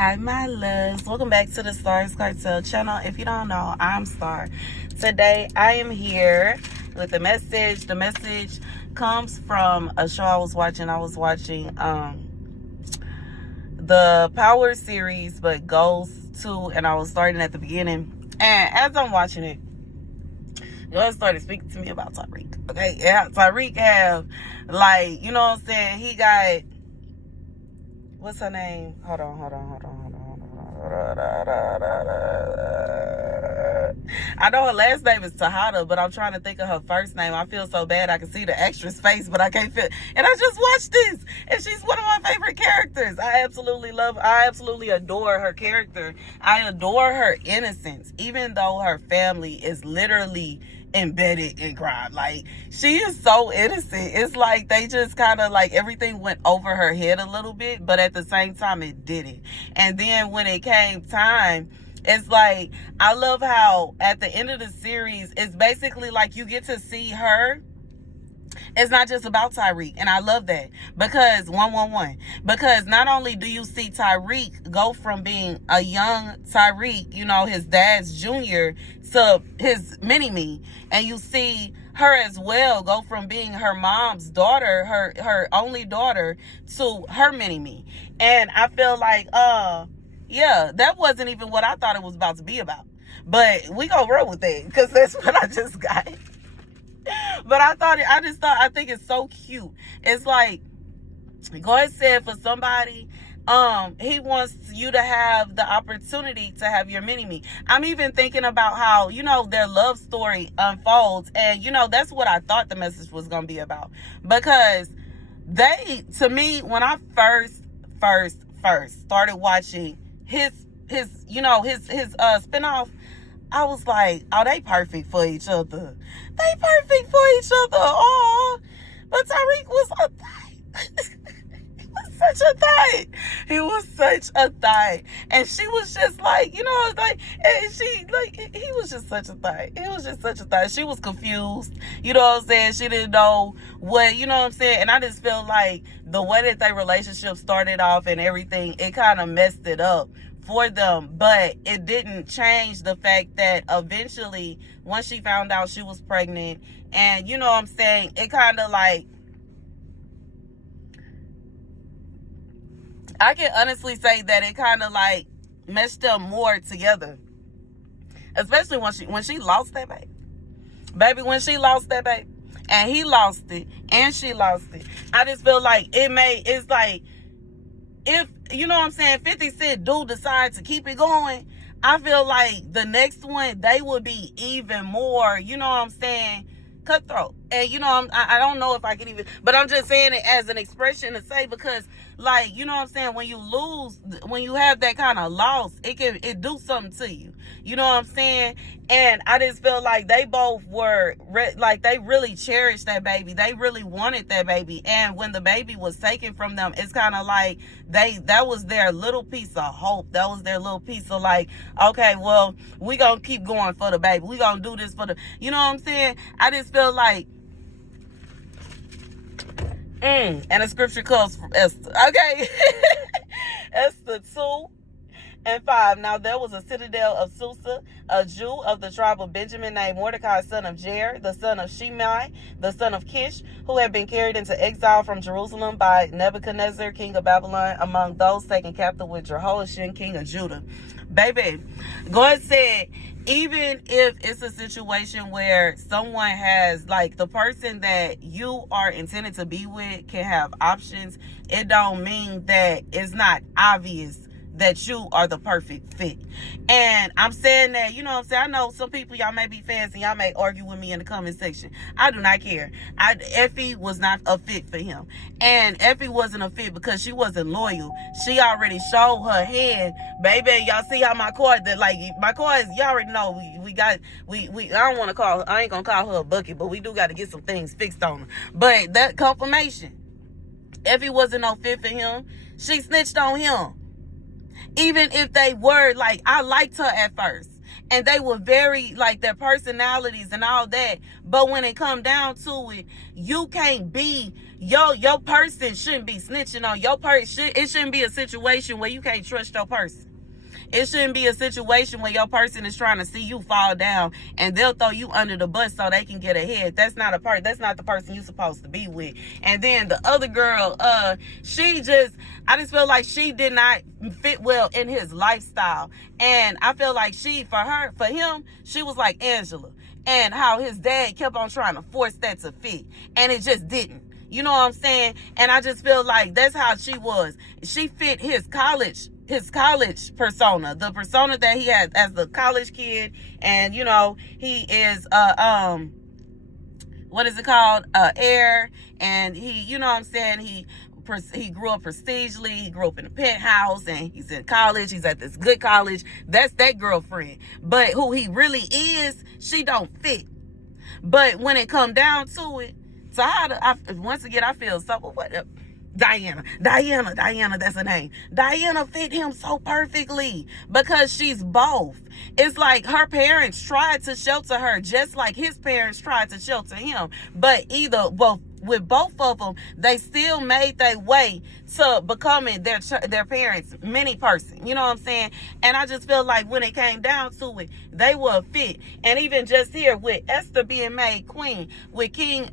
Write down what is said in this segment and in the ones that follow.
Hi, my loves. Welcome back to the Starscartel channel. If you don't know, I'm Star. Today, I am here with a message. The message comes from a show I was watching. The Power series, but goes to, and I was starting at the beginning. And as I'm watching it, God started speaking to me about Tariq. Okay, yeah, Tariq have, like, you know what I'm saying? He got, what's her name? Hold on. I know her last name is Tejada, but I'm trying to think of her first name. I feel so bad. I can see the extra's face, but I can't feel. And I just watched this, and she's one of my favorite characters. I absolutely adore her character. I adore her innocence, even though her family is literally embedded in crime. Like, she is so innocent. It's like they just kind of like everything went over her head a little bit, but at the same time it didn't. And then when it came time, it's like, I love how at the end of the series, it's basically like you get to see her. It's not just about Tariq, and I love that, because because not only do you see Tariq go from being a young Tariq, you know, his dad's junior, to his mini-me, and you see her as well go from being her mom's daughter, her only daughter, to her mini-me. And I feel like, yeah, that wasn't even what I thought it was about to be about, but we gonna roll with it, because that's what I just got. But I think it's so cute. It's like, God said for somebody, he wants you to have the opportunity to have your mini-me. I'm even thinking about how, you know, their love story unfolds. And, you know, that's what I thought the message was going to be about. Because to me, when I first started watching his spinoff, I was like, oh, they perfect for each other. Oh, but Tariq was a thing. He was such a thing. And she was just like, you know, like, and he was just such a thing. She was confused. You know what I'm saying? She didn't know what, you know what I'm saying? And I just feel like the way that their relationship started off and everything, it kind of messed it up for them. But it didn't change the fact that eventually, once she found out she was pregnant, and you know what I'm saying, it kind of like, I can honestly say that it kind of like meshed them more together. Especially when she lost that baby. When she lost that baby, and he lost it, and she lost it, I just feel like it's like, if, you know what I'm saying, 50 Cent do decide to keep it going, I feel like the next one, they would be even more, you know what I'm saying, cutthroat. And, you know, I don't know if I can even, but I'm just saying it as an expression to say, because, like, you know what I'm saying, when you lose, when you have that kind of loss, it do something to you. You know what I'm saying? And I just feel like they both were, like, they really cherished that baby. They really wanted that baby. And when the baby was taken from them, it's kind of like that was their little piece of hope. That was their little piece of like, okay, well, we gonna keep going for the baby. We gonna do this for the, you know what I'm saying? I just feel like, and the scripture comes from Esther. Okay. Esther 2:5. Now there was a citadel of Susa, a Jew of the tribe of Benjamin, named Mordecai, son of Jair, the son of Shimei, the son of Kish, who had been carried into exile from Jerusalem by Nebuchadnezzar, king of Babylon, among those taken captive with Jehoiachin, king of Judah. Baby, God said, even if it's a situation where someone has, like, the person that you are intended to be with can have options, it don't mean that it's not obvious that you are the perfect fit. And I'm saying that, you know what I'm saying, I know some people, y'all may be fans and y'all may argue with me in the comment section. I do not care. Effie was not a fit for him. And Effie wasn't a fit because she wasn't loyal. She already showed her hand. Baby, y'all see how my car, is, y'all already know, I don't want to I ain't gonna call her a bucket, but we do got to get some things fixed on her. But that confirmation, Effie wasn't no fit for him. She snitched on him. Even if they were, like, I liked her at first, and they were very, like, their personalities and all that, but when it come down to it, you can't be your person shouldn't be snitching on your person. It shouldn't be a situation where you can't trust your person. It shouldn't be a situation where your person is trying to see you fall down and they'll throw you under the bus so they can get ahead. That's not that's not the person you're supposed to be with. And then the other girl, I just feel like she did not fit well in his lifestyle. And I feel like for him, she was like Angela. And how his dad kept on trying to force that to fit. And it just didn't. You know what I'm saying? And I just feel like that's how she was. She fit his college persona, the persona that he had as the college kid. And you know, he is what is it called, heir. And he, you know what I'm saying, he grew up prestigely. He grew up in a penthouse, and he's in college. He's at this good college. That's that girlfriend. But who he really is, she don't fit. But when it come down to it, once again, I feel so. What? Diana, that's her name. Diana fit him so perfectly because she's both. It's like her parents tried to shelter her just like his parents tried to shelter him. But with both of them, they still made their way to becoming their parents' mini person. You know what I'm saying? And I just feel like when it came down to it, they were a fit. And even just here with Esther being made queen, with King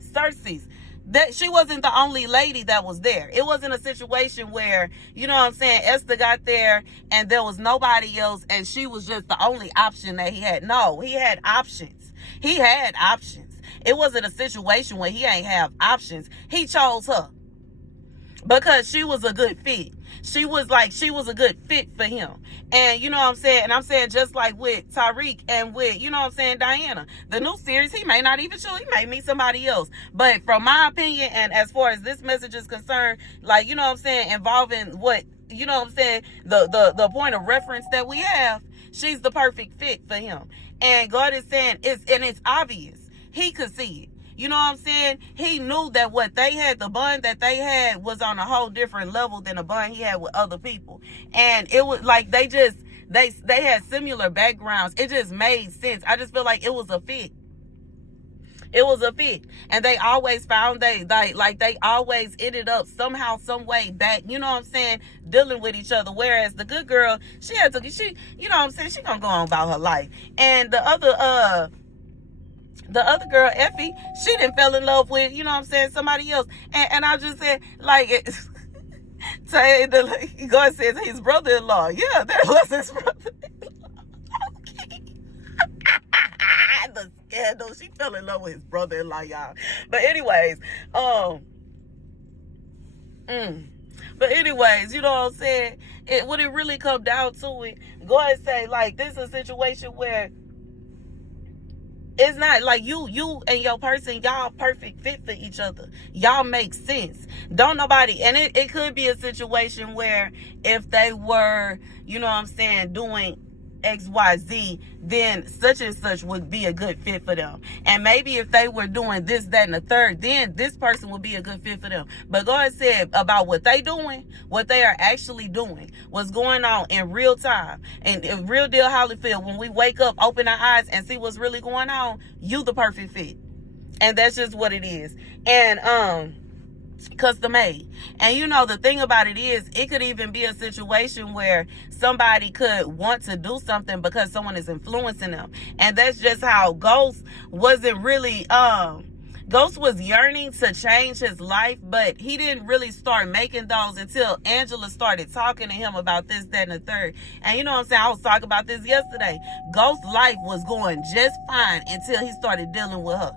Cersei, that she wasn't the only lady that was there. It wasn't a situation where, you know what I'm saying, Esther got there and there was nobody else and she was just the only option that he had. No, he had options. It wasn't a situation where he ain't have options. He chose her because she was a good fit. She was a good fit for him. And you know what I'm saying? And I'm saying just like with Tariq and with, you know what I'm saying, Diana. The new series, he may not even choose. He may meet somebody else. But from my opinion, and as far as this message is concerned, like, you know what I'm saying, involving what, you know what I'm saying, the point of reference that we have, she's the perfect fit for him. And God is saying, it's obvious. He could see it. You know what I'm saying? He knew that what they had, the bond that they had, was on a whole different level than the bond he had with other people. And it was like they had similar backgrounds. It just made sense. I just feel like it was a fit. It was a fit. And they always found they always ended up somehow, some way back, you know what I'm saying, dealing with each other. Whereas the good girl, you know what I'm saying, she gonna go on about her life. And the other girl, Effie, she didn't fell in love with, you know what I'm saying, somebody else. And I just said, like, God says his brother-in-law. Yeah, that was his brother-in-law. Okay. The scandal. She fell in love with his brother-in-law, y'all. But anyways, you know what I'm saying? When it really come down to it, God say, like, this is a situation where it's not like you and your person, y'all perfect fit for each other. Y'all make sense. Don't nobody, and it could be a situation where if they were, you know what I'm saying, doing XYZ, then such and such would be a good fit for them. And maybe if they were doing this, that, and the third, then this person would be a good fit for them. But God said about what they doing, what they are actually doing, what's going on in real time. And in real deal Hollyfield, when we wake up, open our eyes, and see what's really going on, you the perfect fit. And that's just what it is. And custom made. And you know, the thing about it is, it could even be a situation where somebody could want to do something because someone is influencing them. And that's just how Ghost wasn't really Ghost was yearning to change his life, but he didn't really start making those until Angela started talking to him about this, that, and the third. And you know what I'm saying, I was talking about this yesterday. Ghost's life was going just fine until he started dealing with her.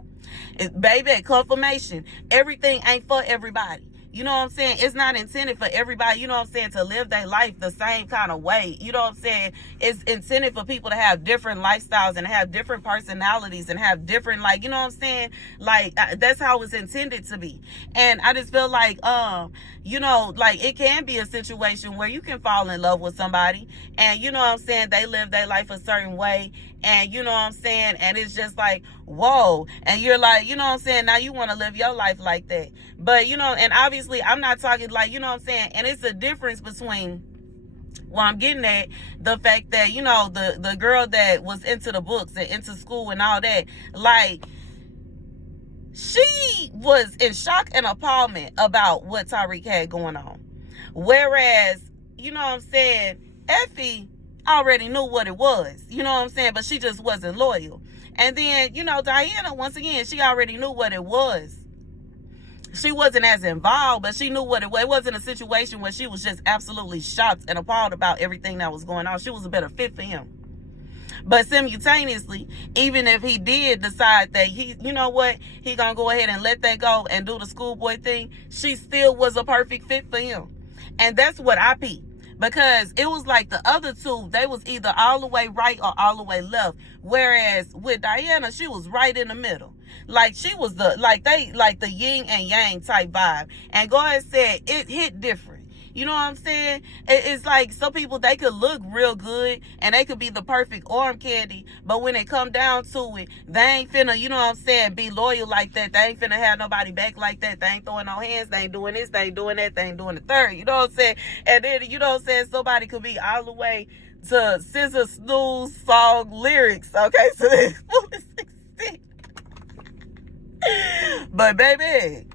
Baby, confirmation. Everything ain't for everybody. You know what I'm saying? It's not intended for everybody, you know what I'm saying, to live their life the same kind of way. You know what I'm saying? It's intended for people to have different lifestyles and have different personalities and have different, like, you know what I'm saying? Like, that's how it's intended to be. And I just feel like, you know, like, it can be a situation where you can fall in love with somebody and, you know what I'm saying, they live their life a certain way. And you know what I'm saying? And it's just like, whoa. And you're like, you know what I'm saying? Now you want to live your life like that. But, you know, and obviously I'm not talking like, you know what I'm saying? And it's a difference between, well, I'm getting at the fact that, you know, the girl that was into the books and into school and all that, like, she was in shock and appallment about what Tariq had going on. Whereas, you know what I'm saying, Effie already knew what it was, you know what I'm saying, but she just wasn't loyal. And then, you know, Diana, once again, she already knew what it was. She wasn't as involved, but she knew what it was. It wasn't a situation where she was just absolutely shocked and appalled about everything that was going on. She was a better fit for him. But simultaneously, even if he did decide that he, you know what, he gonna go ahead and let that go and do the schoolboy thing, she still was a perfect fit for him. And that's what I peeped. Because it was like the other two, they was either all the way right or all the way left. Whereas with Diana, she was right in the middle. Like she was the yin and yang type vibe. And God said it hit different. You know what I'm saying? It's like some people, they could look real good and they could be the perfect arm candy, but when it come down to it, they ain't finna, you know what I'm saying, be loyal like that. They ain't finna have nobody back like that. They ain't throwing no hands. They ain't doing this. They ain't doing that. They ain't doing the third. You know what I'm saying? And then, you know what I'm saying, somebody could be all the way to Scissor Snooze song lyrics. Okay, so that's full of 16. But baby,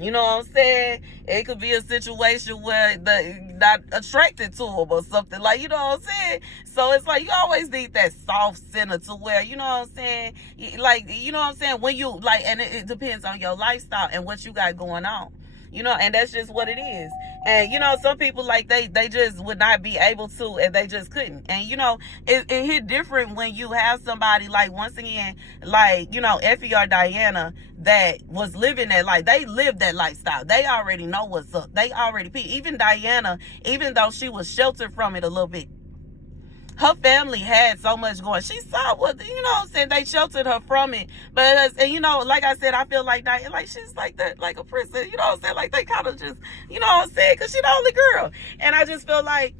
you know what I'm saying? It could be a situation where not attracted to him or something. Like, you know what I'm saying? So it's like you always need that soft center to where, you know what I'm saying? Like, you know what I'm saying? When you, like, and it depends on your lifestyle and what you got going on. You know, and that's just what it is. And, you know, some people, like, they just would not be able to, and they just couldn't. And, you know, it hit different when you have somebody, like, once again, like, you know, Effie or Diana that was living that life. They lived that lifestyle. They already know what's up. They already, even Diana, even though she was sheltered from it a little bit, her family had so much going. She saw what, you know what I'm saying, they sheltered her from it. But, and you know, like I said, I feel like Diana, like she's like that, like a princess, you know what I'm saying? Like they kind of just, you know what I'm saying? Because she's the only girl. And I just feel like,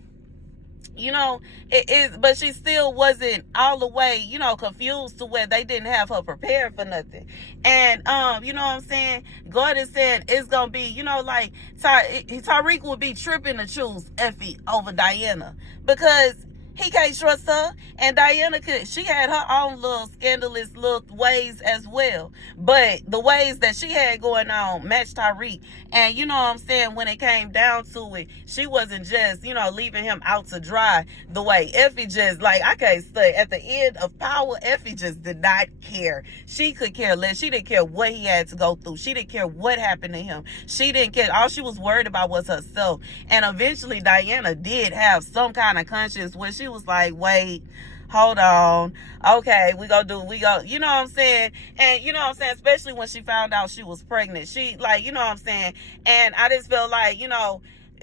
you know, it is, but she still wasn't all the way, you know, confused to where they didn't have her prepared for nothing. And, you know what I'm saying? God is saying it's going to be, you know, like Tariq would be tripping to choose Effie over Diana because he can't trust her. And Diana she had her own little scandalous little ways as well. But the ways that she had going on matched Tariq. And you know what I'm saying, when it came down to it, she wasn't just, you know, leaving him out to dry the way Effie just, like, I can't say, at the end of Power, Effie just did not care. She could care less. She didn't care what he had to go through. She didn't care what happened to him. She didn't care. All she was worried about was herself. And eventually Diana did have some kind of conscience where she was like, wait, hold on, okay, you know what I'm saying? And you know what I'm saying, especially when she found out she was pregnant, she, like, you know what I'm saying? And I just feel like, you know,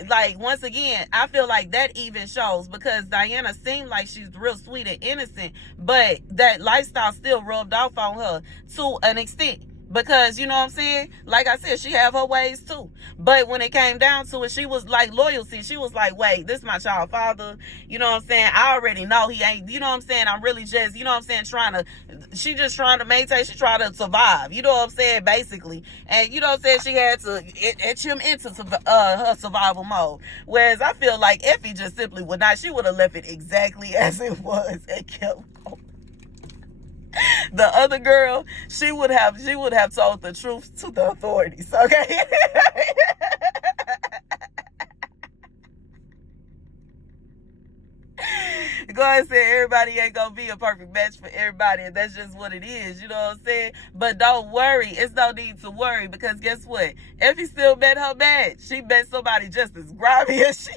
like, once again, I feel like that even shows, because Diana seemed like she's real sweet and innocent, but that lifestyle still rubbed off on her to an extent. Because, you know what I'm saying? Like I said, she have her ways too. But when it came down to it, she was like loyalty. She was like, wait, this is my child father. You know what I'm saying? I already know he ain't, you know what I'm saying? I'm really just, you know what I'm saying, she just trying to maintain, she trying to survive. You know what I'm saying? Basically. And you know what I'm saying? She had to etch him into her survival mode. Whereas I feel like Effie just simply would not. She would have left it exactly as it was and kept going. The other girl, she would have told the truth to the authorities, okay? God said everybody ain't gonna be a perfect match for everybody, and that's just what it is, you know what I'm saying? But don't worry, it's no need to worry, because guess what? Effie still met her match. She met somebody just as grimy as she.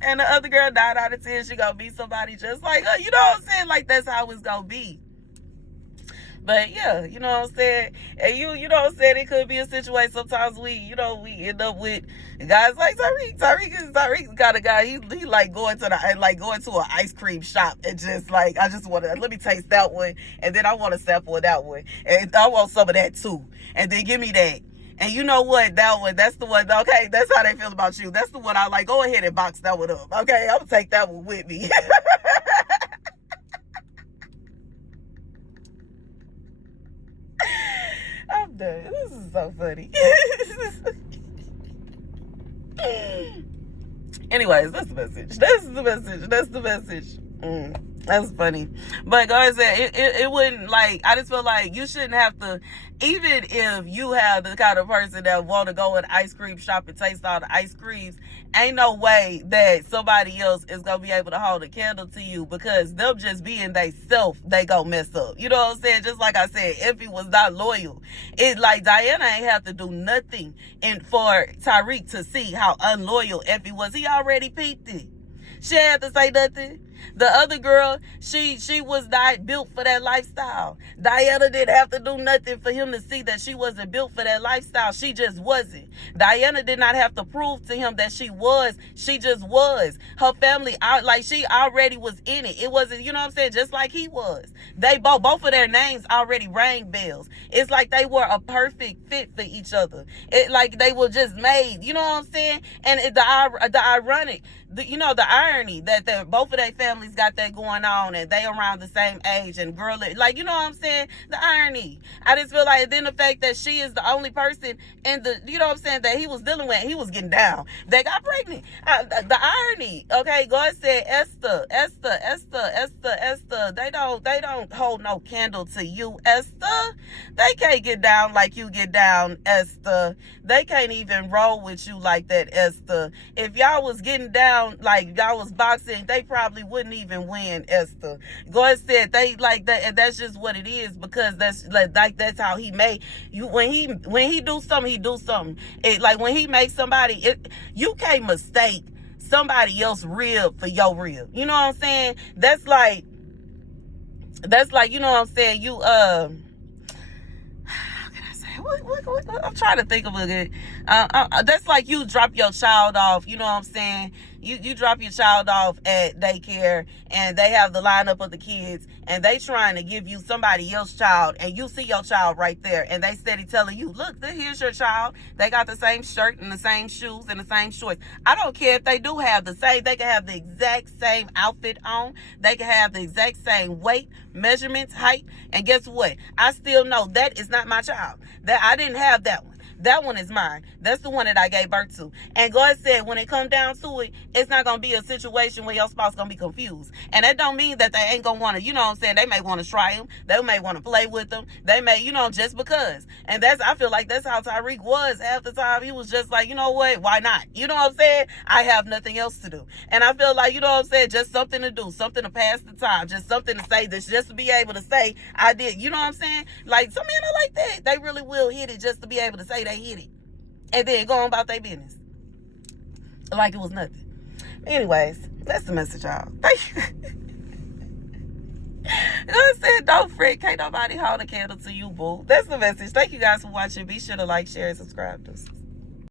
And the other girl, 9 out of 10, she gonna be somebody just like her. You know what I'm saying? Like, that's how it's gonna be. But yeah, you know what I'm saying? And you know what I'm saying? It could be a situation. Sometimes we end up with guys like Tariq. Tariq got a guy, he like going to an ice cream shop and just like, I just want to, let me taste that one. And then I want to sample that one. And I want some of that too. And then give me that. And you know what? That one, that's the one. Okay, that's how they feel about you. That's the one I like. Go ahead and box that one up. Okay, I'm going to take that one with me. I'm done. This is so funny. Anyways, that's the message. That's the message. That's funny. But God said it wouldn't, like, I just feel like you shouldn't have to, even if you have the kind of person that want to go in ice cream shop and taste all the ice creams, ain't no way that somebody else is going to be able to hold a candle to you, because them just being they self, they go mess up. You know what I'm saying? Just like I said, Effie was not loyal. It like Diana ain't have to do nothing and for Tariq to see how unloyal Effie was. He already peeped it. She had to say nothing. The other girl, she was not built for that lifestyle. Diana didn't have to do nothing for him to see that she wasn't built for that lifestyle. She just wasn't. Diana did not have to prove to him that she was. She just was. Her family, like, she already was in it. It wasn't, you know what I'm saying, just like he was. They both of their names already rang bells. It's like they were a perfect fit for each other. It like they were just made, you know what I'm saying? And the ironic, the irony that both of their families got that going on, and they around the same age, and girl, like, you know what I'm saying? The irony. I just feel like then the fact that she is the only person in the, you know what I'm saying, that he was dealing with, he was getting down. They got pregnant. The irony. Okay, God said, Esther, they don't hold no candle to you, Esther. They can't get down like you get down, Esther. They can't even roll with you like that, Esther. If y'all was getting down like y'all was boxing, they probably wouldn't even win, Esther. God said they like that, and that's just what it is, because that's like that's how he made you. When he do something, he do something. It, like when he makes somebody, you can't mistake somebody else rib for your rib. You know what I'm saying? That's like, you know what I'm saying? You what I'm trying to think of it. That's like you drop your child off, you know what I'm saying? You drop your child off at daycare, and they have the lineup of the kids, and they trying to give you somebody else's child, and you see your child right there, and they steady telling you, look, here's your child. They got the same shirt and the same shoes and the same shorts. I don't care if they do have the same, they can have the exact same outfit on. They can have the exact same weight, measurements, height, and guess what? I still know that is not my child. That I didn't have that one. That one is mine. That's the one that I gave birth to. And God said when it come down to it, it's not going to be a situation where your spouse going to be confused. And that don't mean that they ain't going to want to, you know what I'm saying, they may want to try him. They may want to play with them. They may, just because. And I feel like that's how Tariq was half the time. He was just like, you know what, why not? You know what I'm saying? I have nothing else to do. And I feel like, you know what I'm saying, just something to do, something to pass the time, just something to say, this, just to be able to say, I did. You know what I'm saying? Like, some men are like that. They really will hit it just to be able to say they hit it. And then go on about their business. Like it was nothing. Anyways, that's the message, y'all. Thank you. I said, don't fret. Can't nobody hold a candle to you, boo. That's the message. Thank you guys for watching. Be sure to like, share, and subscribe to us.